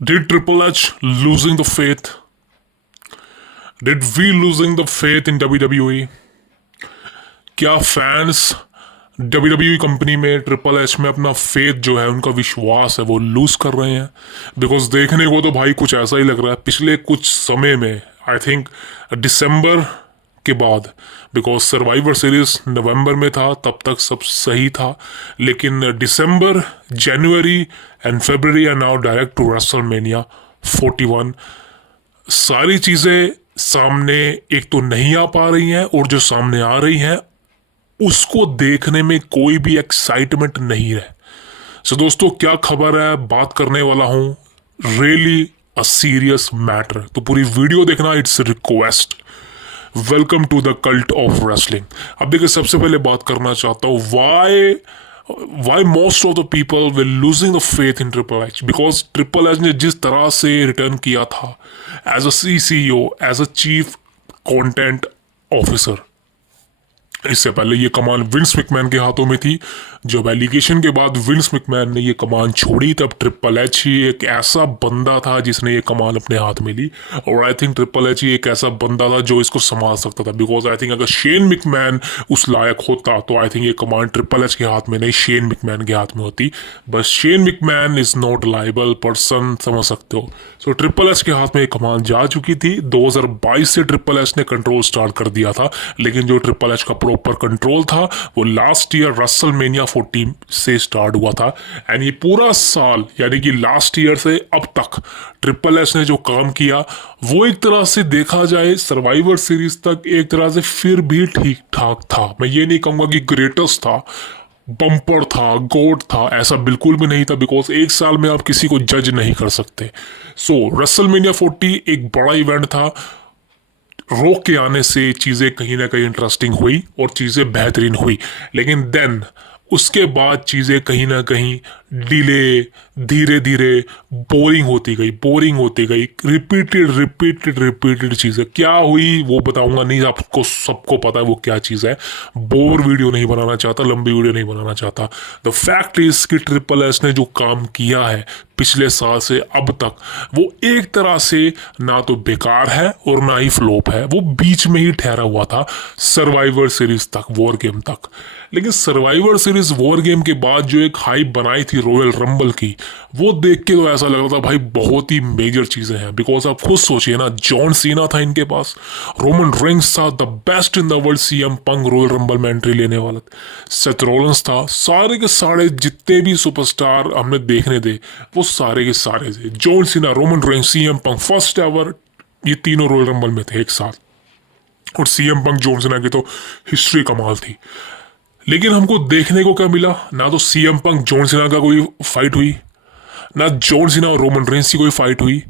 Did Triple H losing the faith? Did we losing the faith in WWE? क्या fans WWE company में triple H में अपना faith जो है, उनका विश्वास है, वो लूज कर रहे हैं? बिकॉज देखने को तो भाई कुछ ऐसा ही लग रहा है पिछले कुछ समय में, आई थिंक दिसंबर के बाद, बिकॉज सर्वाइवर सीरीज नवंबर में था, तब तक सब सही था, लेकिन December, January and February are now direct to WrestleMania 41। सारी चीज़ें सामने एक तो नहीं आ पा रही हैं, और जो सामने आ रही हैं उसको देखने में कोई भी एक्साइटमेंट नहीं है। सो दोस्तों, क्या खबर है, बात करने वाला हूं रियली अ सीरियस मैटर, तो पूरी वीडियो देखना, it's request. Welcome to the cult of wrestling. अब देखिए, सबसे पहले बात करना चाहता हूं why most of the people will losing the faith in triple H, because triple H ने जिस तरह से रिटर्न किया था as a CEO, as a chief content officer. इससे पहले ये कमान विंस मैकमैन के हाथों में थी। जब एलिगेशन के बाद विंस मैकमैन ने ये कमान छोड़ी, तब ट्रिपल एच ही एक ऐसा बंदा था जिसने ये कमान अपने हाथ में ली, और आई थिंक ट्रिपल एच ही एक ऐसा बंदा था जो इसको संभाल सकता था। बिकॉज आई थिंक अगर शेन मैकमैन उस लायक होता तो आई थिंक ये कमान ट्रिपल एच के हाथ में नहीं, शेन मैकमैन के हाथ में होती। बस Shane McMahon is not liable person, समझ सकते हो। सो ट्रिपल एच के हाथ में ये कमान जा चुकी थी। 2022 से ट्रिपल एच ने कंट्रोल स्टार्ट कर दिया था, लेकिन जो ट्रिपल एच का प्रॉपर कंट्रोल था वो लास्ट ईयर रेसलमेनिया 14 से स्टार्ट हुआ था। एंड ये पूरा साल, यानी कि लास्ट ईयर से अब तक ट्रिपल एच ने जो काम किया, वो एक तरह से देखा जाए सर्वाइवर सीरीज तक एक तरह से फिर भी ठीक ठाक था। मैं ये नहीं कहूंगा कि ग्रेटेस्ट था, बम्पर था, गोड था, ऐसा बिल्कुल भी नहीं था, बिकॉज एक साल में आप किसी को जज नहीं कर सकते। सो रेसलमेनिया 40 एक बड़ा इवेंट था। रॉक के आने से चीज़ें कहीं ना कहीं इंटरेस्टिंग हुई और चीज़ें बेहतरीन हुई, लेकिन देन उसके बाद चीज़ें कहीं ना कहीं डिले, धीरे धीरे बोरिंग होती गई। रिपीटेड चीज़ें क्या हुई वो बताऊंगा नहीं, आपको सबको पता है वो क्या चीज़ है। बोर वीडियो नहीं बनाना चाहता, लंबी वीडियो नहीं बनाना चाहता। द फैक्ट इज कि ट्रिपल एच ने जो काम किया है पिछले साल से अब तक, वो एक तरह से ना तो बेकार है और ना ही फ्लॉप है, वो बीच में ही ठहरा हुआ था सर्वाइवर सीरीज तक, वॉर गेम तक। लेकिन सर्वाइवर सीरीज वॉर गेम के बाद जो एक हाइप बनाई थी रॉयल रंबल की, वो देख के तो ऐसा लग रहा था भाई बहुत ही मेजर चीजें हैं। बिकॉज आप खुद सोचिए ना, जॉन सीना था इनके पास, रोमन रेंस था, the best in the world CM punk royal rumble में एंट्री लेने वाला, सेथ रॉलिंस था, सारे के सारे जितने भी सुपरस्टार हमने देखने थे वो सारे के सारे थे। John Cena, Roman Reigns, CM पंक, फर्स्ट एवर, ये तीनों रॉयल रंबल में थे एक साथ। और CM पंक, जॉन सीना की तो हिस्ट्री कमाल थी। लेकिन हमको देखने को क्या मिला? ना तो CM पंक जॉन सीना का कोई फाइट हुई, ना जॉन सीना और रोमन रेंस की कोई फाइट हुई।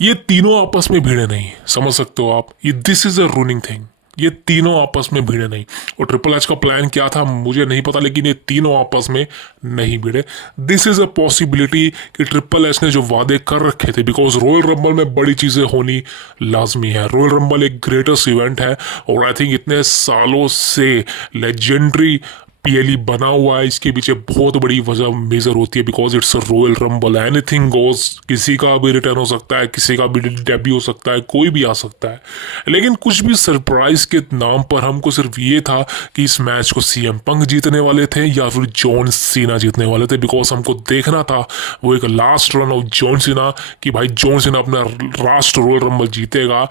ये तीनों आपस में भिड़े नहीं, समझ सकते हो आप, ये this is a ruining thing. ये तीनों आपस में भिड़े नहीं। और ट्रिपल एच का प्लान क्या था मुझे नहीं पता, लेकिन ये तीनों आपस में नहीं भिड़े। दिस इज अ पॉसिबिलिटी कि ट्रिपल एच ने जो वादे कर रखे थे, बिकॉज रॉयल रंबल में बड़ी चीज़ें होनी लाजमी है। रॉयल रंबल एक ग्रेटेस्ट इवेंट है, और आई थिंक इतने सालों से लेजेंडरी PLE बना हुआ है, इसके पीछे बहुत बड़ी वजह मेजर होती है, because it's a royal rumble, anything goes. किसी का भी रिटर्न हो सकता है, किसी का भी डेब्यू हो सकता है, कोई भी आ सकता है। लेकिन कुछ भी सरप्राइज के नाम पर हमको सिर्फ ये था कि इस मैच को CM पंक जीतने वाले थे या फिर जॉन सीना जीतने वाले थे, बिकॉज हमको देखना था वो एक last run of John Cena, कि भाई जॉन सीना अपना लास्ट रॉयल रंबल जीतेगा,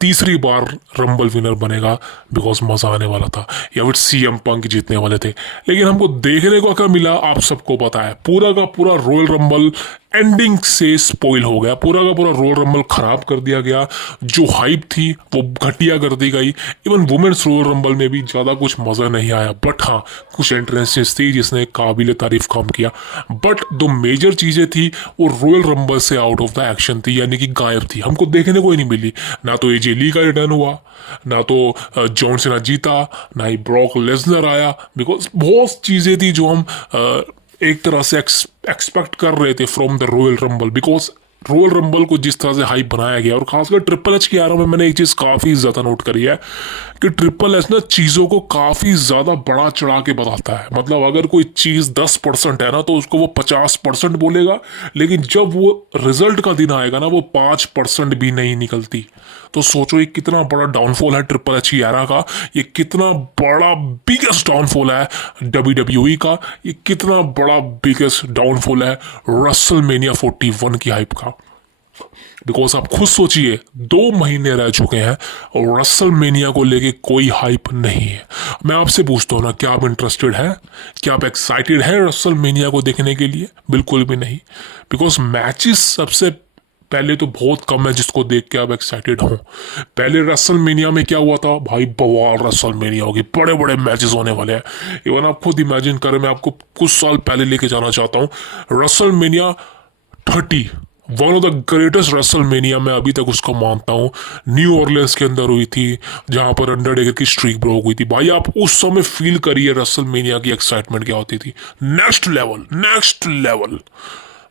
तीसरी बार रंबल विनर बनेगा, बिकॉज मजा आने वाला था, या फिर CM पंक जीतने वाले थे। लेकिन हमको देखने को क्या मिला आप सबको पता है, पूरा का पूरा रॉयल रंबल एंडिंग से स्पॉइल हो गया, पूरा का पूरा रॉयल रंबल खराब कर दिया गया। जो हाइप थी वो घटिया कर दी गई। इवन वुमेन्स रॉयल रंबल में भी ज़्यादा कुछ मज़ा नहीं आया, बट हाँ कुछ एंट्रेंसेस थी जिसने काबिल तारीफ काम किया। बट दो मेजर चीज़ें थी वो रॉयल रंबल से आउट ऑफ द एक्शन थी, यानी कि गायब थी, हमको देखने को ही नहीं मिली। ना तो AJ ली का रिटर्न हुआ, ना तो जॉन सीना जीता, ना ही ब्रॉक लेसनर आया, बिकॉज बहुत चीज़ें थी जो हम एक तरह से एक्सपेक्ट कर रहे थे from the royal rumble. Because royal rumble को जिस तरह से हाइप बनाया गया, और खासकर ट्रिपल एच की एरा में मैंने एक चीज़ काफ़ी ज़्यादा नोट करी है कि ट्रिपल एच ना चीज़ों को काफ़ी ज़्यादा बड़ा चढ़ा के बताता है। मतलब अगर कोई चीज़ 10% है ना तो उसको वो 50% बोलेगा, लेकिन जब वो रिजल्ट का दिन आएगा ना वो 5% भी नहीं निकलती। तो सोचो ये कितना बड़ा डाउनफॉल है ट्रिपल एच की एरा का, ये कितना बड़ा बिगेस्ट डाउनफॉल है WWE का, ये कितना बड़ा बिगेस्ट डाउनफॉल है रेसलमेनिया 41 की हाइप का। बिकॉज आप खुद सोचिए 2 महीने रह चुके हैं और रेसलमेनिया को लेके कोई हाइप नहीं है। मैं आपसे पूछता हूँ ना, क्या आप इंटरेस्टेड हैं? क्या आप एक्साइटेड हैं रेसलमेनिया को देखने के लिए? बिल्कुल भी नहीं। बिकॉज मैचेस सबसे पहले तो बहुत कम है जिसको देख के आप एक्साइटेड हो। पहले रेसलमेनिया में क्या हुआ था भाई, बवाल रेसलमेनिया होगी, बड़े बड़े मैचेस होने वाले हैं। इवन आप खुद इमेजिन करें, मैं आपको कुछ साल पहले लेके जाना चाहता हूँ। WrestleMania 30 one of the greatest WrestleMania, मैं अभी तक उसको मानता हूँ, न्यू ऑर्लियंस के अंदर हुई थी जहाँ पर अंडरटेकर की स्ट्रीक ब्रेक हुई थी। भाई आप उस समय फील करिए रेसलमेनिया की एक्साइटमेंट क्या होती थी। Next level, next level,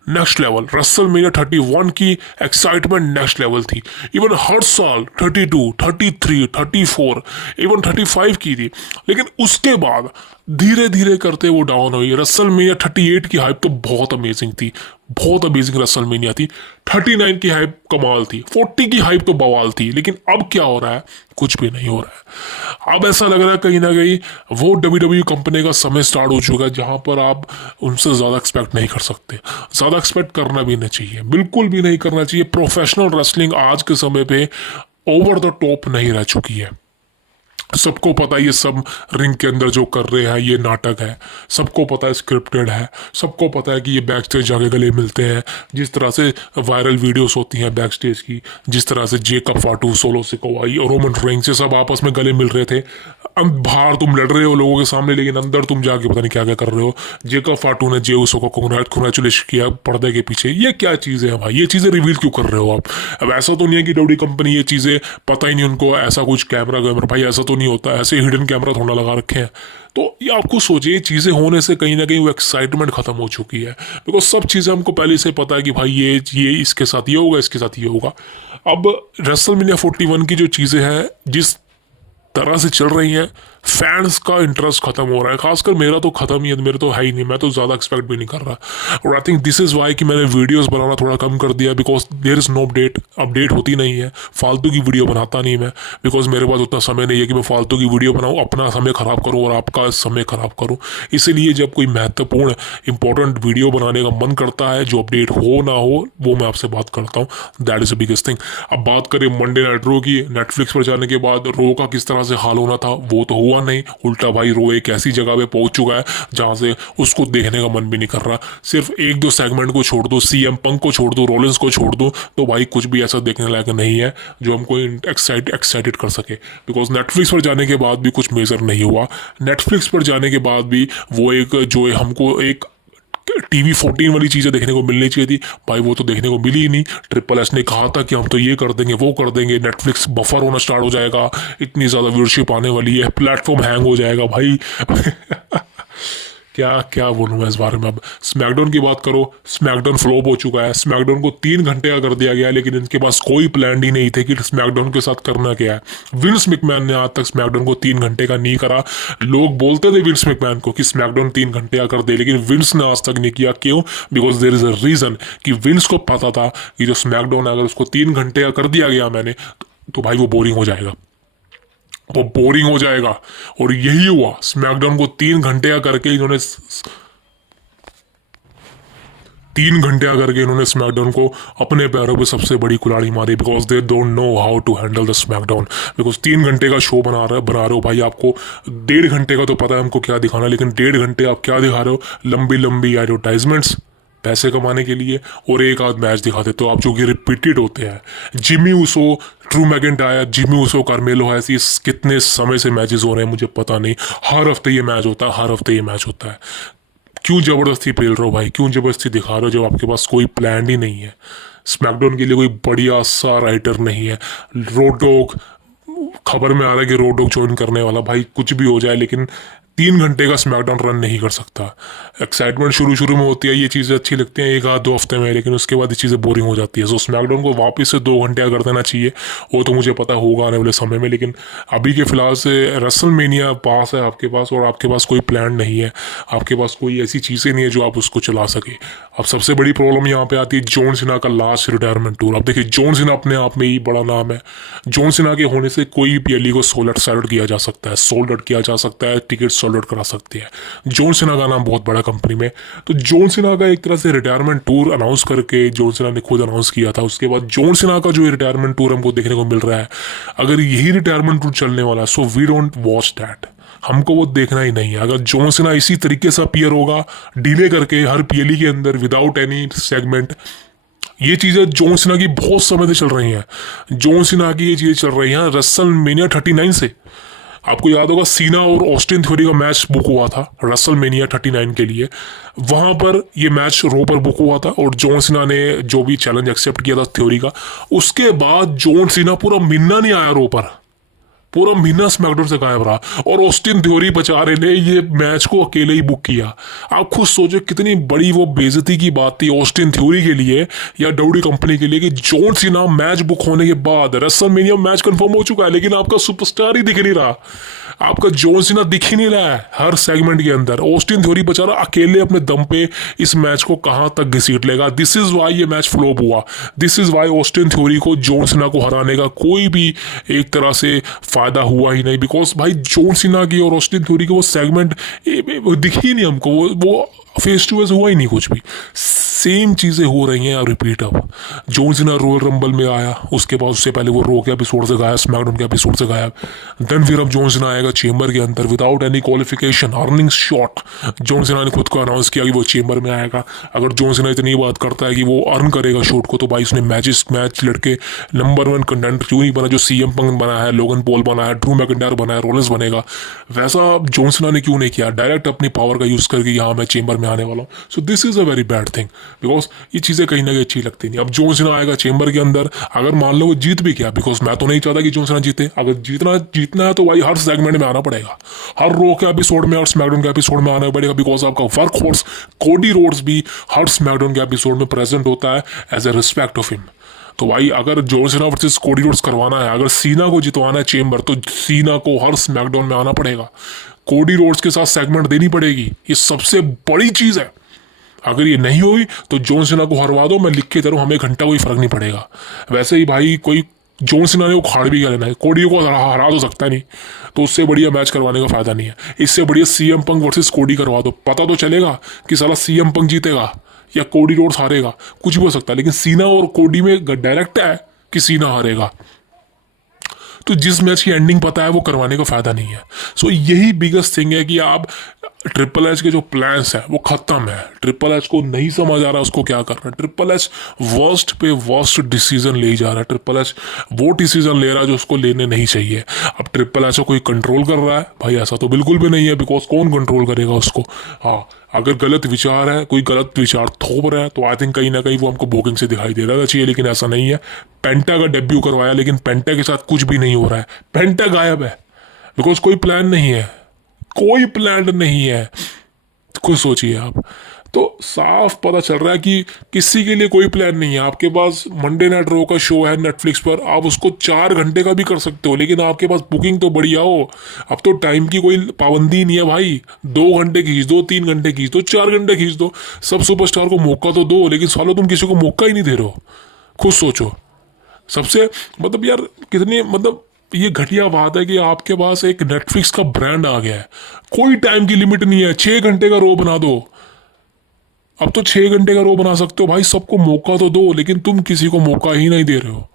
next level. WrestleMania 31 की एक्साइटमेंट नेक्स्ट लेवल थी। इवन हर साल 32, 33, 34, इवन 35 की थी। लेकिन उसके बाद धीरे धीरे करते वो डाउन हुई। रेसलमेनिया 38 की हाइप तो बहुत अमेजिंग थी, बहुत अमेजिंग रेसलमेनिया थी। 39 की हाइप कमाल थी, 40 की हाइप तो बवाल थी। लेकिन अब क्या हो रहा है? कुछ भी नहीं हो रहा है। अब ऐसा लग रहा है कहीं ना कहीं वो WWE कंपनी का समय स्टार्ट हो चुका है जहां पर आप उनसे ज़्यादा एक्सपेक्ट नहीं कर सकते। ज़्यादा एक्सपेक्ट करना भी नहीं चाहिए, बिल्कुल भी नहीं करना चाहिए। प्रोफेशनल रेसलिंग आज के समय पे ओवर द टॉप नहीं रह चुकी है। सबको पता है ये सब रिंग के अंदर जो कर रहे हैं ये नाटक है, सबको पता है स्क्रिप्टेड है, सबको पता है कि ये बैक स्टेज जाके गले मिलते हैं। जिस तरह से वायरल वीडियोस होती हैं बैक स्टेज की, जिस तरह से जेकब फाटू, सोलो सिकोवा और रोमन रेंज से सब आपस में गले मिल रहे थे। बाहर तुम लड़ रहे हो लोगों के सामने, लेकिन अंदर तुम जाके पता नहीं क्या क्या कर रहे हो। जेकब फाटू ने जे उसो को कंग्रेचुलेशन किया पर्दे के पीछे। ये क्या चीज़ें हैं भाई? ये चीज़ें रिवील क्यों कर रहे हो आप? अब ऐसा तो नहीं है कि WWE कंपनी ये चीज़ें पता ही नहीं उनको, ऐसा कुछ कैमरा वैमरा, भाई ऐसा तो नहीं होता, ऐसे हिडन कैमरा थोड़ा लगा रखे हैं। तो ये आपको सोचिए, चीज़ें होने से कहीं ना कहीं वो एक्साइटमेंट खत्म हो चुकी है। बिकॉज सब चीज़ें हमको पहले से पता है कि भाई ये इसके साथ ये होगा, इसके साथ ये होगा। अब रेसलमेनिया 41 की जो चीज़ें हैं जिस तरह से चल रही हैं, फैंस का इंटरेस्ट खत्म हो रहा है। खासकर मेरा तो खत्म ही है, मेरे तो है ही नहीं, मैं तो ज़्यादा एक्सपेक्ट भी नहीं कर रहा। और I think this is why कि मैंने वीडियोस बनाना थोड़ा कम कर दिया, because there is no update होती नहीं है। फालतू की वीडियो बनाता नहीं मैं, बिकॉज मेरे पास उतना समय नहीं है कि मैं फालतू की वीडियो बनाऊँ, अपना समय ख़राब करूँ और आपका समय ख़राब करूँ। इसीलिए जब कोई महत्वपूर्ण इंपॉर्टेंट वीडियो बनाने का मन करता है, जो अपडेट हो ना हो, वो मैं आपसे बात करता हूँ। That is the biggest thing. अब बात करें मंडे नाइट रो की, नेटफ्लिक्स पर जाने के बाद रो का किस तरह से हाल होना था वो तो हुआ नहीं। उल्टा भाई रो एक ऐसी जगह पे पहुंच चुका है जहां से उसको देखने का मन भी नहीं कर रहा। सिर्फ 1-2 सेगमेंट को छोड़ दो, CM पंक को छोड़ दो, रोलिंस को छोड़ दो, तो भाई कुछ भी ऐसा देखने लायक नहीं है जो हमको एक्साइटेड कर सके। बिकॉज नेटफ्लिक्स पर जाने के बाद भी कुछ मेजर नहीं हुआ। नेटफ्लिक्स पर जाने के बाद भी वो एक जो हमको एक TV 14 वाली चीज़ें देखने को मिलनी चाहिए थी, भाई वो तो देखने को मिली ही नहीं। ट्रिपल एच ने कहा था कि हम तो ये कर देंगे, वो कर देंगे, नेटफ्लिक्स बफर होना स्टार्ट हो जाएगा, इतनी ज़्यादा व्यूअरशिप आने वाली है, प्लेटफॉर्म हैंग हो जाएगा भाई। क्या क्या बोलूँ मैं इस बारे में। अब स्मैकडाउन की बात करो, स्मैकडाउन फ्लॉप हो चुका है। स्मैकडाउन को 3 घंटे का कर दिया गया, लेकिन इनके पास कोई प्लान ही नहीं थे कि स्मैकडाउन के साथ करना क्या है। विंस मैकमैन ने आज तक स्मैकडाउन को 3 घंटे का नहीं करा। लोग बोलते थे विंस मैकमैन को कि स्मैकडाउन 3 घंटे का कर दे, लेकिन विंस ने आज तक नहीं किया। क्यों? Because there is a reason कि विंस को पता था कि जो स्मैकडाउन अगर उसको 3 घंटे का कर दिया गया मैंने, तो भाई वो बोरिंग हो जाएगा, वो बोरिंग हो जाएगा। और यही हुआ, स्मैकडाउन को 3 घंटे का करके इन्होंने 3 घंटे करके इन्होंने स्मैकडाउन को अपने पैरों पे सबसे बड़ी कुल्हाड़ी मारी। Because they don't know how to handle the SmackDown. Because 3 घंटे का शो बना रहे हो भाई, आपको 1.5 घंटे का तो पता है हमको क्या दिखाना है, लेकिन 1.5 घंटे आप क्या दिखा रहे हो? लंबी लंबी एडवर्टाइजमेंट्स पैसे कमाने के लिए, और एक आध मैच दिखाते तो आप जो कि रिपीटेड होते हैं। Jimmy Uso, Drew McIntyre, Jimmy Uso, Carmelo Hayes, ये कितने समय से मैचेस हो रहे हैं मुझे पता नहीं। हर हफ्ते ये मैच होता है, हर हफ्ते ये मैच होता है। क्यों ज़बरदस्ती पेल रहे हो भाई? क्यों ज़बरदस्ती दिखा रहे हो जब आपके पास कोई प्लान ही नहीं है? स्मैकडाउन के लिए कोई बढ़िया सा राइटर नहीं है। रोड डॉग, खबर में आ रहा है कि रोड डॉग ज्वाइन करने वाला, भाई कुछ भी हो जाए, लेकिन 3 घंटे का स्मैकडाउन रन नहीं कर सकता। एक्साइटमेंट शुरू शुरू में होती है, ये चीज़ें अच्छी लगती हैं 1 आध 2 हफ्ते में, लेकिन उसके बाद ये चीज़ें बोरिंग हो जाती है। सो स्मैकडाउन को वापस से 2 घंटे कर देना चाहिए, वो तो मुझे पता होगा आने वाले समय में। लेकिन अभी के फिलहाल से रेसलमेनिया पास है आपके पास, और आपके पास कोई प्लान नहीं है, आपके पास कोई ऐसी चीज़ें नहीं है जो आप उसको चला सके। अब सबसे बड़ी प्रॉब्लम यहाँ पे आती है जॉन सीना का लास्ट रिटायरमेंट टूर। अब देखिए, जॉन सीना अपने आप में ही बड़ा नाम है। जॉन सीना के होने से कोई भी PLE को सोल्ड आउट किया जा सकता है, सोल्ड आउट किया जा सकता है, टिकट सोल्ड आउट करा सकती है। जॉन सीना का नाम बहुत बड़ा कंपनी में। तो जॉन सीना का एक तरह से रिटायरमेंट टूर अनाउंस करके जॉन सीना ने खुद अनाउंस किया था। उसके बाद जॉन सीना का जो रिटायरमेंट टूर हमको देखने को मिल रहा है, अगर यही रिटायरमेंट टूर चलने वाला है, so we don't watch that. हमको वो देखना ही नहीं है। अगर जॉन सीना इसी तरीके से अपीयर होगा डिले करके हर PLE के अंदर विदाउट एनी सेगमेंट, ये चीज़ें जॉन सीना की बहुत समय से चल रही हैं। जॉन सीना की ये चीज़ें चल रही हैं रेसलमेनिया 39 से। आपको याद होगा सीना और ऑस्टिन थ्योरी का मैच बुक हुआ था रेसलमेनिया 39 के लिए। वहां पर ये मैच रो पर बुक हुआ था और जॉन सीना ने जो भी चैलेंज एक्सेप्ट किया था थ्योरी का, उसके बाद जॉन सीना पूरा महीना नहीं आया रो पर, पूरा महीना स्मैकडाउन से गायब रहा। और ऑस्टिन थ्योरी बेचारे ने ये मैच को अकेले ही बुक किया। आप खुद सोचो कितनी बड़ी वो बेइज्जती की बात थी ऑस्टिन थ्योरी के लिए या WWE कंपनी के लिए कि जॉन सीना मैच बुक होने के बाद रेसलमेनिया मैच कंफर्म हो चुका है, लेकिन आपका सुपरस्टार ही दिख नहीं रहा, आपका जॉन सीना दिख ही नहीं रहा है हर सेगमेंट के अंदर। ऑस्टिन थ्योरी बेचारा अकेले अपने दम पे इस मैच को कहां तक घसीट लेगा। दिस इज वाई ये मैच फ्लॉप हुआ। This is why Austin Theory को जॉन सीना को हराने का कोई भी एक तरह से फायदा हुआ ही नहीं, बिकॉज भाई जॉन सीना की और ऑस्टिन थ्योरी के वो सेगमेंट दिख ही नहीं हमको, वो फेस टू फेस हुआ ही नहीं कुछ भी। सेम चीज़ें हो रही हैं रिपीट। अब जॉन सीना रॉयल रंबल में आया, उसके बाद उससे पहले वो रो के एपिसोड से गायब, स्मैकडाउन के एपिसोड से गायब। देन फिर अब जॉन सीना आएगा चेंबर के अंदर without any qualification, earning shot. John Cena ने खुद को अनाउंस किया कि वो चेंबर में आएगा। अगर जॉन सीना इतनी बात करता है कि वो अर्न करेगा शॉट को, तो भाई उसने मैच लड़के नंबर 1 कंटेंडर क्यों नहीं बना? जो CM पंक बना है, लोगन पॉल बना है, ड्रू मैकिंटायर बना है, रोलेंस बनेगा, वैसा जॉन सीना ने क्यों नहीं किया? डायरेक्ट अपनी पावर का यूज़ करके यहाँ मैं चेंबर में आने वाला हूँ। So this is a very bad thing, because ये चीज़ें कहीं ना कहीं अच्छी लगती नहीं। अब जॉन सीना आएगा चेंबर के अंदर, अगर मान लो वो जीत भी गया, बिकॉज मैं तो नहीं चाहता कि जॉन सीना जीते। अगर जीतना है तो भाई हर सेगमेंट में आना पड़ेगा, हर रो के एपिसोड में और स्मैकडाउन के एपिसोड में आना पड़ेगा, बिकॉज आपका वर्क फोर्स कोडी रोड्स भी हर स्मैकडाउन के एपिसोड में प्रेजेंट होता है as a respect of him. तो भाई अगर John Cena versus Cody Rhodes करवाना है, अगर सीना को जितवाना है चेंबर, तो सीना को हर स्मैकडाउन में आना पड़ेगा, कोडी रोड्स के साथ सेगमेंट देनी पड़ेगी। ये सबसे बड़ी चीज़ है। अगर ये नहीं हुई तो जॉन सीना को हरवा दो, मैं लिख के तरूँ, हमें घंटा कोई फर्क नहीं पड़ेगा। वैसे ही भाई कोई जॉन सीना ने वो खाड़ भी कर लेना है, कोडी को हरा तो सकता नहीं, तो उससे बढ़िया मैच करवाने का फायदा नहीं है। इससे बढ़िया CM पंक वर्सेस कोडी करवा दो, पता तो चलेगा कि साला CM पंक जीतेगा या कोडी रोड्स हारेगा, कुछ भी हो सकता है। लेकिन सीना और कोडी में डायरेक्ट है कि सीना हारेगा, तो जिस मैच की एंडिंग पता है वो करवाने का फायदा नहीं है। सो यही बिगेस्ट थिंग है कि आप ट्रिपल एच के जो प्लान्स है वो खत्म है। ट्रिपल एच को नहीं समझ आ रहा उसको क्या करना है। ट्रिपल एच वर्स्ट पे वर्स्ट डिसीजन ले जा रहा है। ट्रिपल एच वो डिसीजन ले रहा है जो उसको लेने नहीं चाहिए। अब ट्रिपल एच को कोई कंट्रोल कर रहा है? भाई ऐसा तो बिल्कुल भी नहीं है, बिकॉज कौन कंट्रोल करेगा उसको? हाँ, अगर गलत विचार है, कोई गलत विचार थोप रहा है, तो आई थिंक कहीं ना कहीं वो हमको बुकिंग से दिखाई दे रहा चाहिए, लेकिन ऐसा नहीं है। पेंटा का डेब्यू करवाया, लेकिन पेंटा के साथ कुछ भी नहीं हो रहा है। पेंटा गायब है, बिकॉज कोई प्लान नहीं है, कोई प्लान नहीं है। खुद सोचिए आप, तो साफ पता चल रहा है कि किसी के लिए कोई प्लान नहीं है। आपके पास मंडे नाइट रो का शो है नेटफ्लिक्स पर, आप उसको 4 घंटे का भी कर सकते हो, लेकिन आपके पास बुकिंग तो बढ़िया हो। अब तो टाइम की कोई पाबंदी नहीं है भाई, 2 घंटे खींच दो, 3 घंटे खींच दो, 4 घंटे खींच दो, सब सुपरस्टार को मौका तो दो। लेकिन सालों तुम किसी को मौका ही नहीं दे रहे हो। खुद सोचो, सबसे मतलब यार कितनी मतलब ये घटिया बात है कि आपके पास एक नेटफ्लिक्स का ब्रांड आ गया है, कोई टाइम की लिमिट नहीं है। 6 घंटे का रो बना दो, अब तो 6 घंटे का रो बना सकते हो भाई, सबको मौका तो दो। लेकिन तुम किसी को मौका ही नहीं दे रहे हो।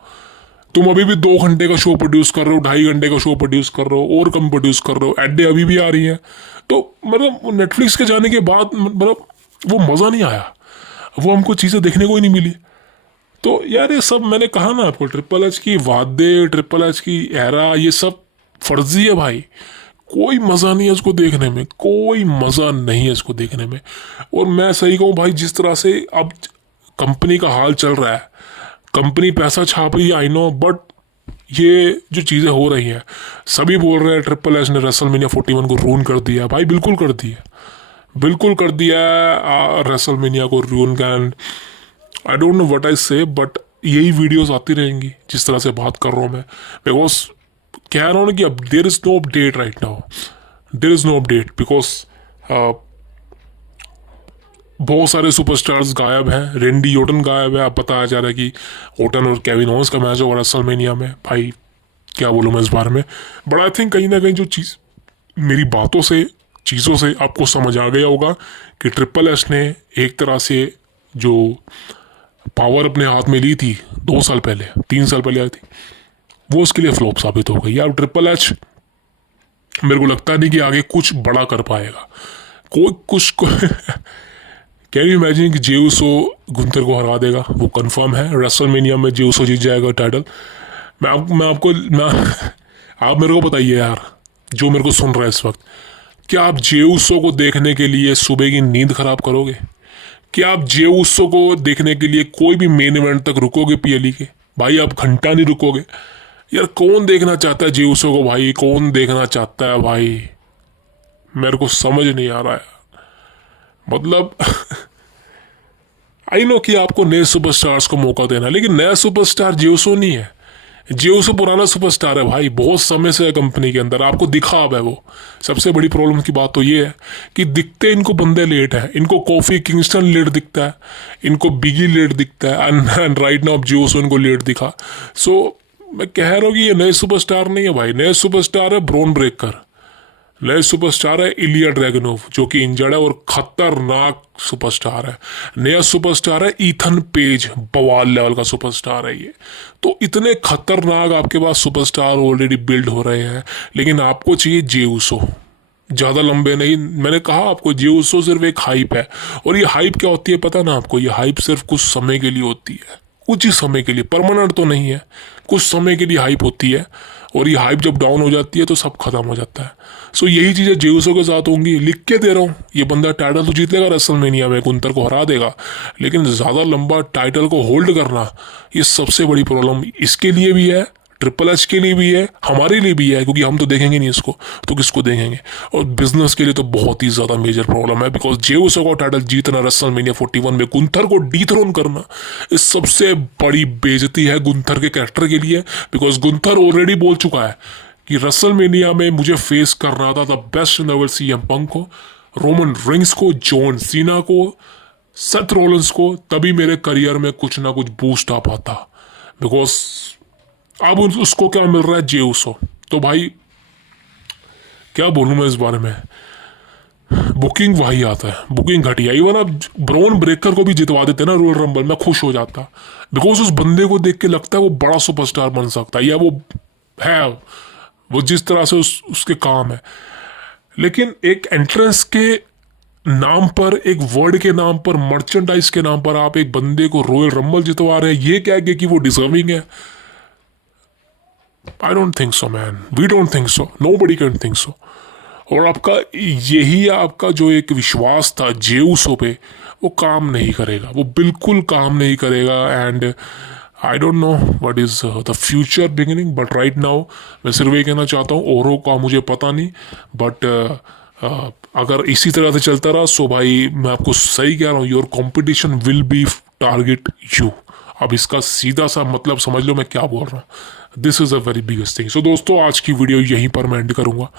तुम अभी भी 2 घंटे का शो प्रोड्यूस कर रहे हो, 2.5 घंटे का शो प्रोड्यूस कर रहे हो, और कम प्रोड्यूस कर रहे हो, एडें अभी भी आ रही हैं। तो मतलब नेटफ्लिक्स के जाने के बाद मतलब वो मज़ा नहीं आया, वो हमको चीज़ें देखने को ही नहीं मिली। तो यार ये सब मैंने कहा ना आपको, ट्रिपल एच की वादे, ट्रिपल एच की एरा, ये सब फर्जी है भाई। कोई मज़ा नहीं है इसको देखने में, कोई मज़ा नहीं है इसको देखने में। और मैं सही कहूँ भाई, जिस तरह से अब कंपनी का हाल चल रहा है, कंपनी पैसा छाप रही है, आई नो, बट ये जो चीज़ें हो रही हैं, सभी बोल रहे हैं ट्रिपल एच ने रेसलमेनिया 41 को रून कर दिया। भाई बिल्कुल कर दिया, बिल्कुल कर दिया रेसलमेनिया को ruin. And I don't know what I say, but यही वीडियोस आती रहेंगी जिस तरह से बात कर रहा हूँ मैं, बिकॉज कह रहा हूँ ना कि अब there is no update right now, there is no update, because बहुत सारे सुपरस्टार्स गायब हैं। रेंडी ओटन गायब है। अब बताया जा रहा है कि ओटन और केविन ओवेंस का मैच होगा रेसलमेनिया में। भाई क्या बोलूँ मैं इस बारे में, बट आई थिंक कहीं ना कहीं जो चीज़ मेरी बातों से, चीज़ों से आपको समझ आ गया होगा कि ट्रिपल एच ने एक तरह से जो पावर अपने हाथ में ली थी 2 साल पहले, 3 साल पहले आई थी, वो उसके लिए फ्लॉप साबित हो गई। यार ट्रिपल एच मेरे को लगता नहीं कि आगे कुछ बड़ा कर पाएगा। कोई कुछ कैन यू इमेजिन कि जेउसो गुंथर को हरा देगा? वो कंफर्म है। रेसलमेनिया में जेउसो जीत जाएगा टाइटल। आप मेरे को बताइए यार, जो मेरे को सुन रहा है इस वक्त, क्या आप जेउसो को देखने के लिए सुबह की नींद खराब करोगे? क्या आप जेउसो को देखने के लिए कोई भी मेन इवेंट तक रुकोगे पीएलई के? भाई आप घंटा नहीं रुकोगे यार। कौन देखना चाहता है जेउसो को? भाई कौन देखना चाहता है भाई? मेरे को समझ नहीं आ रहा है। मतलब आई नो कि आपको नए सुपरस्टार्स को मौका देना, लेकिन नया सुपरस्टार जेउसो नहीं है। जेउसो पुराना सुपरस्टार है भाई, बहुत समय से है कंपनी के अंदर। आपको दिखा अब है वो। सबसे बड़ी प्रॉब्लम की बात तो ये है कि दिखते इनको बंदे लेट है। इनको कॉफी किंगस्टन लेट दिखता है, इनको बिगी लेट दिखता है, एंड राइट नाउ जेउसो इनको लेट दिखा। सो मैं कह रहा हूँ कि ये नए सुपरस्टार नहीं है भाई। नए सुपरस्टार है ब्रॉन ब्रेकर, नए सुपरस्टार है इलिया ड्रैगनोव जो कि इंजर्ड है और खतरनाक सुपरस्टार है। नया सुपरस्टार है ईथन पेज, बवाल लेवल का सुपरस्टार है ये। तो इतने खतरनाक आपके पास सुपरस्टार ऑलरेडी बिल्ड हो रहे हैं, लेकिन आपको चाहिए जेउसो। ज़्यादा लंबे नहीं, मैंने कहा आपको जेउसो सिर्फ एक हाइप है। और ये हाइप क्या होती है पता ना आपको? ये हाइप सिर्फ कुछ समय के लिए होती है, कुछ ही समय के लिए, परमानेंट तो नहीं है। कुछ समय के लिए हाइप होती है, और ये हाइप जब डाउन हो जाती है तो सब खत्म हो जाता है। सो यही चीज़ें जेउसो के साथ होंगी। लिख के दे रहा हूँ, ये बंदा टाइटल तो जीत लेगा रेसलमेनिया में, गुंथर को हरा देगा, लेकिन ज़्यादा लंबा टाइटल को होल्ड करना, ये सबसे बड़ी प्रॉब्लम इसके लिए भी है, ट्रिपल एच के लिए भी है, हमारे लिए भी है, क्योंकि हम तो देखेंगे नहीं इसको, तो किसको देखेंगे? और बिजनेस के लिए तो बहुत ही ज़्यादा मेजर प्रॉब्लम है, बिकॉज जेउसो का टाइटल जीतना रेसलमेनिया 41 में, गुंथर को डीथ्रोन करना, इस सबसे बड़ी बेइज्जती है गुंथर के कैरेक्टर के लिए। बिकॉज गुंथर ऑलरेडी बोल चुका है कि रेसलमेनिया में मुझे फेस करना था the best in the world, CM Punk को, रोमन रिंग्स को, जॉन सीना को, सेथ रॉलिंस को, तभी मेरे करियर में कुछ ना कुछ बूस्ट आ पाता। बिकॉज अब उसको क्या मिल रहा है? जेउसो। तो भाई क्या बोलूँ मैं इस बारे में? बुकिंग वही आता है, बुकिंग घटिया। इवन अब ब्रॉन ब्रेकर को भी जितवा देते ना रॉयल रंबल, मैं खुश हो जाता, बिकॉज उस बंदे को देख के लगता है वो बड़ा सुपरस्टार बन सकता है, या वो है, वो जिस तरह से उसके काम है। लेकिन एक एंट्रेंस के नाम पर, एक वर्ड के नाम पर, मर्चेंडाइज के नाम पर आप एक बंदे को रॉयल रंबल जितवा रहे हैं, ये क्या है कि वो डिजर्विंग है? I don't think so man, we don't think so, nobody can think so. और आपका यही आपका जो एक विश्वास था जेउसो पे, वो काम नहीं करेगा, वो बिल्कुल काम नहीं करेगा। And I don't know what is the future beginning, but right now मैं सिर्फ ये कहना चाहता हूँ, औरों का मुझे पता नहीं, बट अगर इसी तरह से चलता रहा, सो भाई मैं आपको सही कह रहा हूँ, your competition will be target you. अब इसका सीधा सा मतलब समझ लो मैं क्या बोल रहा हूँ। This is a very biggest thing. So दोस्तों, आज की वीडियो यहीं पर मैं एंड करूँगा।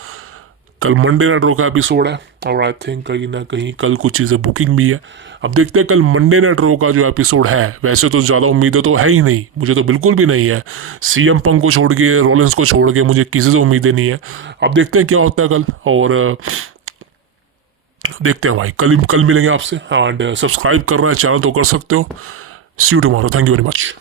कल मंडे नाइट रो का एपिसोड है, और आई थिंक कहीं ना कहीं कल कुछ चीज़ें बुकिंग भी है। अब देखते हैं कल मंडे नाइट रो का जो एपिसोड है, वैसे तो ज़्यादा उम्मीदें तो है ही नहीं, मुझे तो बिल्कुल भी नहीं है। सीएम पंक को छोड़ के, रॉलिंस को छोड़ के मुझे किसी से उम्मीदें नहीं है। अब देखते हैं क्या होता है कल, और देखते हैं भाई, कल मिलेंगे आपसे। एंड सब्सक्राइब करना है चैनल तो कर सकते हो। See you tomorrow, thank you very much.